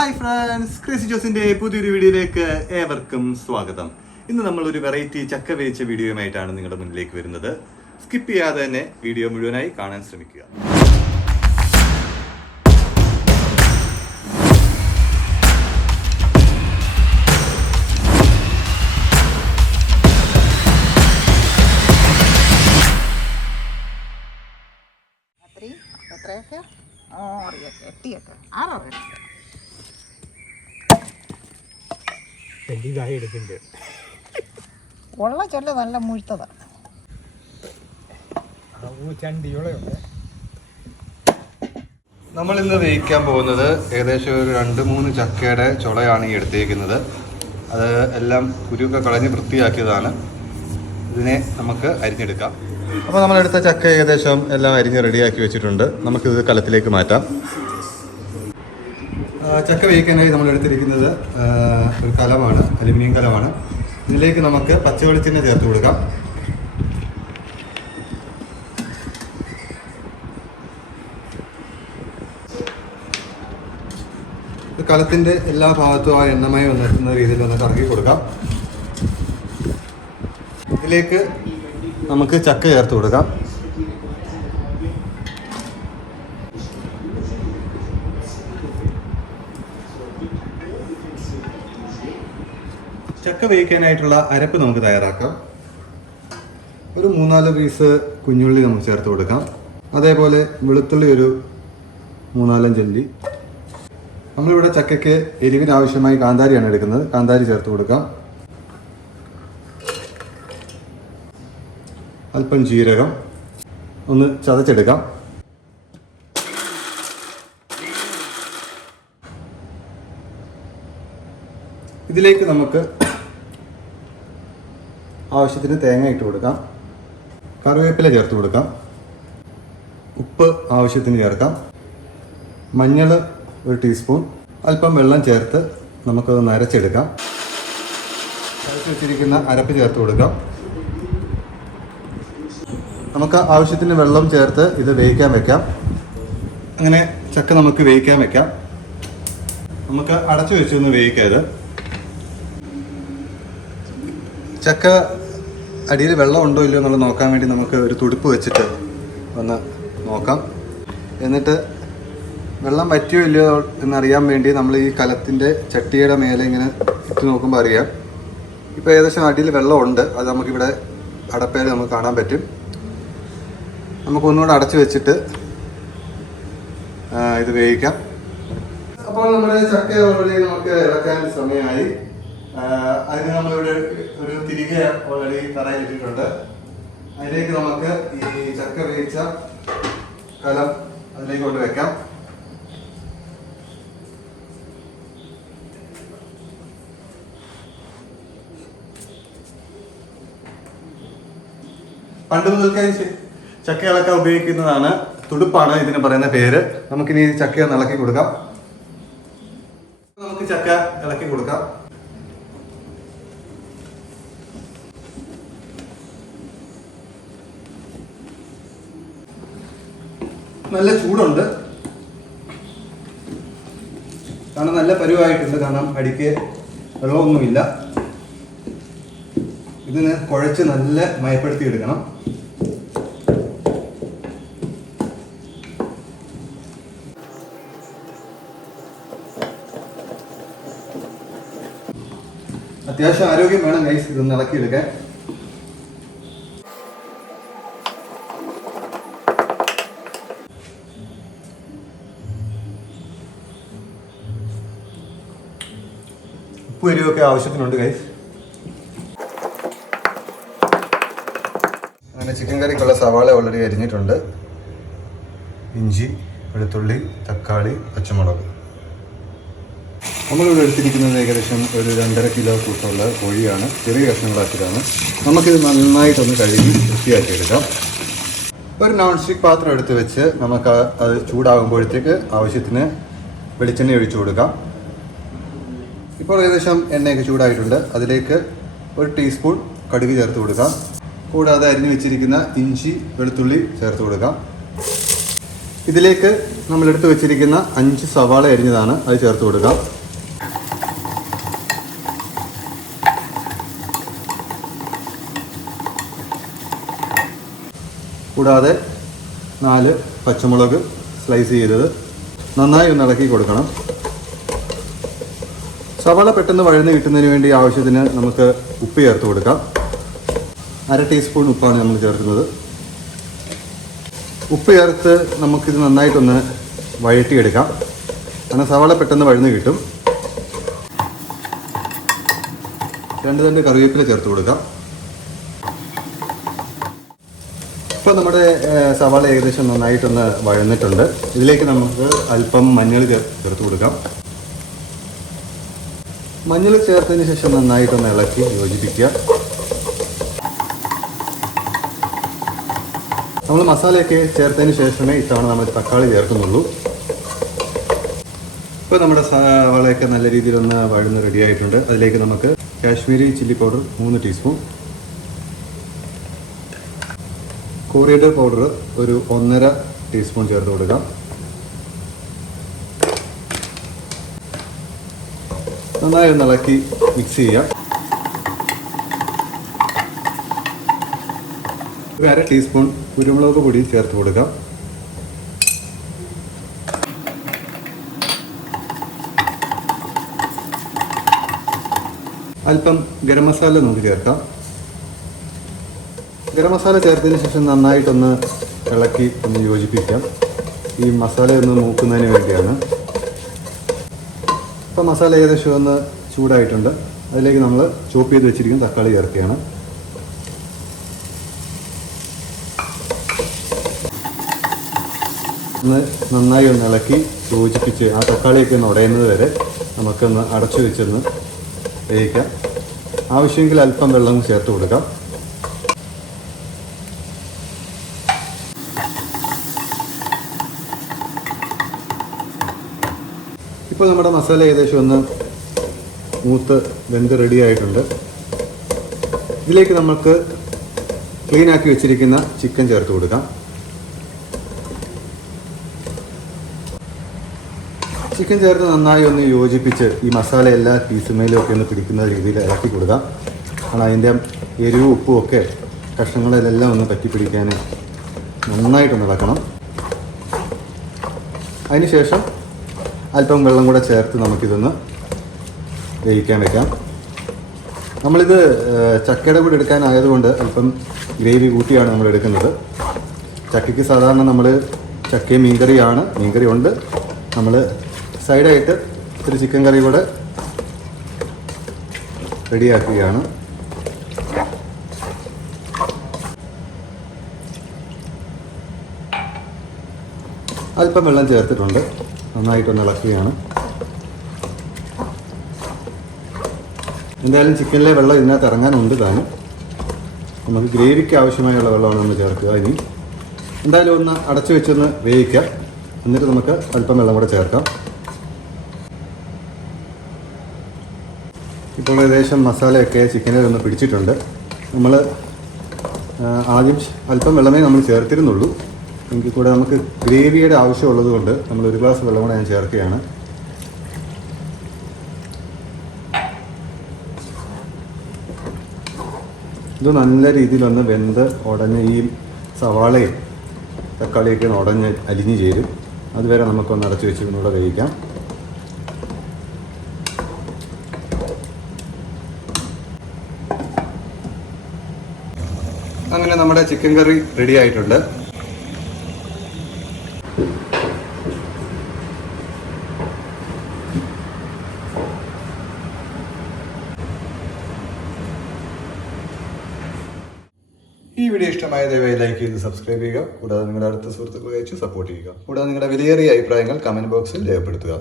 Hi friends ക്രിസി ജോസിന്റെ പുതിയൊരു വീഡിയോയിലേക്ക് ഏവർക്കും സ്വാഗതം. ഇന്ന് നമ്മൾ ഒരു വെറൈറ്റി ചക്ക വേവിച്ച വീഡിയോയുമായിട്ടാണ് നിങ്ങളുടെ മുന്നിലേക്ക് വരുന്നത്. സ്കിപ്പ് ചെയ്യാതെ തന്നെ വീഡിയോ മുഴുവനായി കാണാൻ ശ്രമിക്കുക. എത്രയൊക്കെ ആറിയൊക്കെ എട്ടിയൊക്കെ ആറോ. എട്ട് ഇതായി എടുക്കുന്നുണ്ട് ഉള്ള ചൊല്ല നല്ല മുഴുത്തതാണ് നമ്മൾ ഇന്ന് വേവിക്കാൻ പോകുന്നത് ഏകദേശം ഒരു രണ്ട് മൂന്ന് ചക്കയുടെ ചുളയാണ് ഈ എടുത്തേക്കുന്നത്. അത് എല്ലാം കുരുക്കെ കളഞ്ഞ് വൃത്തിയാക്കിയതാണ്. ഇതിനെ നമുക്ക് അരിഞ്ഞെടുക്കാം. അപ്പോൾ നമ്മളെടുത്ത ചക്ക ഏകദേശം എല്ലാം അരിഞ്ഞ് റെഡിയാക്കി വെച്ചിട്ടുണ്ട്. നമുക്കിത് കലത്തിലേക്ക് മാറ്റാം. ചക്ക വേവിക്കാനായി നമ്മൾ എടുത്തിരിക്കുന്നത് ഒരു കലമാണ് അലുമിനിയം കലമാണ്. ഇതിലേക്ക് നമുക്ക് പച്ചവെളിച്ചെണ്ണ ചേർത്ത് കൊടുക്കാം. കലത്തിന്റെ എല്ലാ ഭാഗത്തും ആ എണ്ണമയം ഒന്ന് എത്തുന്ന രീതിയിൽ ഒന്ന് കറക്കി കൊടുക്കാം. ഇതിലേക്ക് നമുക്ക് ചക്ക ചേർത്ത് കൊടുക്കാം. ചക്ക വേവിക്കാനായിട്ടുള്ള അരപ്പ് നമുക്ക് തയ്യാറാക്കാം. ഒരു മൂന്നാൽ പീസ് കുഞ്ഞുള്ളി നമുക്ക് ചേർത്ത് കൊടുക്കാം. അതേപോലെ വെളുത്തുള്ളി ഒരു മൂന്നാലഞ്ചല്ലി നമ്മളിവിടെ ചക്കയ്ക്ക് എരിവിനാവശ്യമായി കാന്താരിയാണ് എടുക്കുന്നത്. കാന്താരി ചേർത്ത് കൊടുക്കാം. അല്പം ജീരകം. ഒന്ന് ചതച്ചെടുക്കാം. ഇതിലേക്ക് നമുക്ക് ആവശ്യത്തിന് തേങ്ങ ഇട്ട് കൊടുക്കാം. കറിവേപ്പില ചേർത്ത് കൊടുക്കാം. ഉപ്പ് ആവശ്യത്തിന് ചേർക്കാം. മഞ്ഞൾ ഒരു ടീസ്പൂൺ. അല്പം വെള്ളം ചേർത്ത് നമുക്കത് നരച്ചെടുക്കാം. അരച്ച് വെച്ചിരിക്കുന്ന അരപ്പ് ചേർത്ത് കൊടുക്കാം. നമുക്ക് ആവശ്യത്തിന് വെള്ളം ചേർത്ത് ഇത് വേവിക്കാൻ വെക്കാം. അങ്ങനെ ചക്ക നമുക്ക് വേവിക്കാൻ വെക്കാം. നമുക്ക് അടച്ചു വെച്ചൊന്ന് വേവിക്കാം ഇത്. ചക്ക അടിയിൽ വെള്ളം ഉണ്ടോ ഇല്ലയോ എന്നുള്ളത് നോക്കാൻ വേണ്ടി നമുക്ക് ഒരു തുടുപ്പ് വെച്ചിട്ട് ഒന്ന് നോക്കാം. എന്നിട്ട് വെള്ളം പറ്റിയോ ഇല്ലയോ എന്നറിയാൻ വേണ്ടി നമ്മൾ ഈ കലത്തിന്റെ ചട്ടിയുടെ മേലെ ഇങ്ങനെ ഇട്ട് നോക്കുമ്പോൾ അറിയാം. ഇപ്പോൾ ഏകദേശം അടിയിൽ വെള്ളമുണ്ട് അത് നമുക്കിവിടെ അടപ്പേൽ നമുക്ക് കാണാൻ പറ്റും. നമുക്കൊന്നുകൂടെ അടച്ചു വെച്ചിട്ട് ഇത് വേവിക്കാം. അപ്പോൾ നമ്മുടെ ചക്ക ഓൾറെഡി നമുക്ക് ഇറക്കാൻ സമയമായി. അതിന് നമ്മളിവിടെ ഒരു തിരികെ ഓൾറെഡി തറയിലിട്ടിട്ടുണ്ട്. അതിലേക്ക് നമുക്ക് ഈ ചക്ക വേവിച്ച കലം അതിലേക്ക് കൊണ്ട് വെക്കാം. പണ്ട് മുതൽക്കേ ചക്ക ഇളക്കാൻ ഉപയോഗിക്കുന്നതാണ് തുടുപ്പാണ് ഇതിന് പറയുന്ന പേര്. നമുക്കിനി ചക്ക ഇളക്കി കൊടുക്കാം. നമുക്ക് ചക്ക ഇളക്കി കൊടുക്കാം നല്ല ചൂടുണ്ട്. കാരണം നല്ല പരുവായിട്ടുണ്ട് കാരണം അടിക്ക് വെള്ളമൊന്നുമില്ല. ഇതിന് കുഴച്ച് നല്ല മയപ്പെടുത്തി എടുക്കണം. അത്യാവശ്യം ആരോഗ്യം വേണം ഗൈസ് ഇതൊന്ന് ഇളക്കിയെടുക്കാൻ ഉപ്പ് എരിവൊക്കെ ആവശ്യത്തിനുണ്ട് കൈ അങ്ങനെ ചിക്കൻ കറിക്കുള്ള സവാള ഓൾറെഡി അരിഞ്ഞിട്ടുണ്ട്. ഇഞ്ചി വെളുത്തുള്ളി തക്കാളി പച്ചമുളക്. നമ്മളിവിടെ എടുത്തിരിക്കുന്നത് ഏകദേശം ഒരു രണ്ടര കിലോ കൂട്ടുള്ള കോഴിയാണ്. ചെറിയ കഷ്ണങ്ങളാക്കിയതാണ്. നമുക്കിത് നന്നായിട്ടൊന്ന് കഴുകി വൃത്തിയാക്കി എടുക്കാം ഒരു നോൺ സ്റ്റിക്ക് പാത്രം എടുത്ത് വെച്ച് നമുക്ക് അത് ചൂടാകുമ്പോഴത്തേക്ക് ആവശ്യത്തിന് വെളിച്ചെണ്ണ ഒഴിച്ചു കൊടുക്കാം. ഇപ്പോൾ ഏകദേശം എണ്ണയൊക്കെ ചൂടായിട്ടുണ്ട്. അതിലേക്ക് ഒരു ടീസ്പൂൺ കടുക് ചേർത്ത് കൊടുക്കാം. കൂടാതെ അരിഞ്ഞു വെച്ചിരിക്കുന്ന ഇഞ്ചി വെളുത്തുള്ളി ചേർത്ത് കൊടുക്കാം. ഇതിലേക്ക് നമ്മൾ എടുത്തു വെച്ചിരിക്കുന്ന അഞ്ച് സവാള അരിഞ്ഞതാണ് അത് ചേർത്ത് കൊടുക്കാം. കൂടാതെ നാല് പച്ചമുളക് സ്ലൈസ് ചെയ്തത് നന്നായി ഒന്ന് ഇളക്കി കൊടുക്കണം. സവാള പെട്ടെന്ന് വഴന്ന് കിട്ടുന്നതിന് വേണ്ടി ആവശ്യത്തിന് നമുക്ക് ഉപ്പ് ചേർത്ത് കൊടുക്കാം. അര ടീസ്പൂൺ ഉപ്പാണ് നമ്മൾ ചേർക്കുന്നത്. ഉപ്പ് ചേർത്ത് നമുക്കിത് നന്നായിട്ടൊന്ന് വഴറ്റിയെടുക്കാം. കാരണം സവാള പെട്ടെന്ന് വഴന്ന് കിട്ടും. രണ്ട് രണ്ട് കറിവേപ്പില ചേർത്ത് കൊടുക്കാം. ഇപ്പോൾ നമ്മുടെ സവാള ഏകദേശം നന്നായിട്ടൊന്ന് വഴന്നിട്ടുണ്ട്. ഇതിലേക്ക് നമുക്ക് അല്പം മഞ്ഞൾ ചേർത്ത് കൊടുക്കാം. മഞ്ഞൾ ചേർത്തതിന് ശേഷം നന്നായിട്ടൊന്ന് ഇളക്കി യോജിപ്പിക്കുക. നമ്മൾ മസാലയൊക്കെ ചേർത്തതിന് ശേഷമേ ഇത്തവണ നമ്മൾ തക്കാളി ചേർക്കുന്നുള്ളൂ. ഇപ്പോൾ നമ്മുടെ സവാളയൊക്കെ നല്ല രീതിയിലൊന്ന് വഴുന്ന് റെഡിയായിട്ടുണ്ട് അതിലേക്ക് നമുക്ക് കാശ്മീരി ചില്ലി പൗഡർ മൂന്ന് ടീസ്പൂൺ കോറിയഡർ പൗഡർ ഒരു ഒന്നര ടീസ്പൂൺ ചേർത്ത് കൊടുക്കാം. നന്നായി ഒന്ന് ഇളക്കി മിക്സ് ചെയ്യാം. ഒരു അര ടീസ്പൂൺ കുരുമുളക് പൊടി ചേർത്ത് കൊടുക്കാം. അല്പം ഗരം മസാല നമുക്ക് ചേർക്കാം. ഗരം മസാല ചേർത്തതിന് ശേഷം നന്നായിട്ടൊന്ന് ഇളക്കി ഒന്ന് യോജിപ്പിക്കാം. ഈ മസാല ഒന്ന് മൂക്കുന്നതിന് വേണ്ടിയാണ്. ഇപ്പം മസാല ഏകദേശം ഒന്ന് ചൂടായിട്ടുണ്ട്. അതിലേക്ക് നമ്മൾ ചോപ്പ് ചെയ്ത് വെച്ചിരിക്കുന്ന തക്കാളി ചേർക്കുകയാണ്. ഒന്ന് നന്നായി ഒന്ന് ഇളക്കി യോജിപ്പിച്ച് ആ തക്കാളിയൊക്കെ ഒന്ന് ഉടയുന്നത് വരെ നമുക്കൊന്ന് അടച്ചു വെച്ചൊന്ന് വേവിക്കാം. ആവശ്യമെങ്കിൽ അല്പം വെള്ളം ചേർത്ത് കൊടുക്കാം. ഇപ്പോൾ നമ്മുടെ മസാല ഏകദേശം ഒന്ന് മൂത്ത് വെന്ത് റെഡി ആയിട്ടുണ്ട്. ഇതിലേക്ക് നമുക്ക് ക്ലീൻ ആക്കി വെച്ചിരിക്കുന്ന ചിക്കൻ ചേർത്ത് കൊടുക്കാം. ചിക്കൻ ചേർത്ത് നന്നായി ഒന്ന് യോജിപ്പിച്ച് ഈ മസാല എല്ലാ പീസുമേലുമൊക്കെ ഒന്ന് പിടിക്കുന്ന രീതിയിൽ ഇളക്കി കൊടുക്കാം. കാരണം അതിന്റെ എരിവും ഉപ്പും ഒക്കെ കഷ്ണങ്ങളിലെല്ലാം ഒന്ന് പറ്റിപ്പിടിക്കാൻ നന്നായിട്ടൊന്ന് ഇളക്കണം. അതിനുശേഷം അല്പം വെള്ളം കൂടെ ചേർത്ത് നമുക്കിതൊന്ന് വേവിക്കാൻ വെക്കാം. നമ്മളിത് ചക്കയുടെ കൂടെ എടുക്കാനായതുകൊണ്ട് അല്പം ഗ്രേവി കൂട്ടിയാണ് നമ്മൾ എടുക്കുന്നത്. ചക്കയ്ക്ക് സാധാരണ നമ്മൾ ചക്കയും മീൻകറിയാണ് മീൻകറി ഉണ്ട് നമ്മൾ സൈഡായിട്ട് ഒരു ചിക്കൻ കറി കൂടെ റെഡിയാക്കുകയാണ്. അല്പം വെള്ളം ചേർത്തിട്ടുണ്ട്. നന്നായിട്ടൊന്ന് ഇളക്കുകയാണ്. എന്തായാലും ചിക്കനിലെ വെള്ളം ഇതിനകത്ത് ഇറങ്ങാനുണ്ട് താനും. നമുക്ക് ഗ്രേവിക്ക് ആവശ്യമായുള്ള വെള്ളമാണ് നമ്മൾ ചേർക്കുക ഇനി. എന്തായാലും ഒന്ന് അടച്ചു വെച്ചൊന്ന് വേവിക്കാം. എന്നിട്ട് നമുക്ക് അല്പം വെള്ളം കൂടെ ചേർക്കാം. ഇപ്പോൾ ഏകദേശം മസാലയൊക്കെ ചിക്കനിൽ ഒന്ന് പിടിച്ചിട്ടുണ്ട്. നമ്മൾ ആദ്യം അല്പം വെള്ളമേ നമ്മൾ ചേർത്തിരുന്നുള്ളൂ. എങ്കിൽ കൂടെ നമുക്ക് ഗ്രേവിയുടെ ആവശ്യമുള്ളത് കൊണ്ട് നമ്മൾ ഒരു ഗ്ലാസ് വെള്ളം കൂടെ ഞാൻ ചേർക്കുകയാണ്. ഇത് നല്ല രീതിയിലൊന്ന് വെന്ത് ഉടഞ്ഞ് ഈ സവാളയും തക്കാളിയൊക്കെ ഒന്ന് ഉടഞ്ഞ് അലിഞ്ഞ് ചേരും. അതുവരെ നമുക്കൊന്ന് അടച്ചു വെച്ച് ഒന്നുകൂടെ വേവിക്കാം. അങ്ങനെ നമ്മുടെ ചിക്കൻ കറി റെഡി ആയിട്ടുണ്ട്. ഈ വീഡിയോ ഇഷ്ടമായ ദയവായി ലൈക്ക് ചെയ്ത് സബ്സ്ക്രൈബ് ചെയ്യുക. കൂടാതെ നിങ്ങളുടെ അടുത്ത സുഹൃത്തുക്കളെ അയച്ച് സപ്പോർട്ട് ചെയ്യുക. കൂടാതെ നിങ്ങളുടെ വിലയേറിയ അഭിപ്രായങ്ങൾ കമന്റ് ബോക്സിൽ രേഖപ്പെടുത്തുക.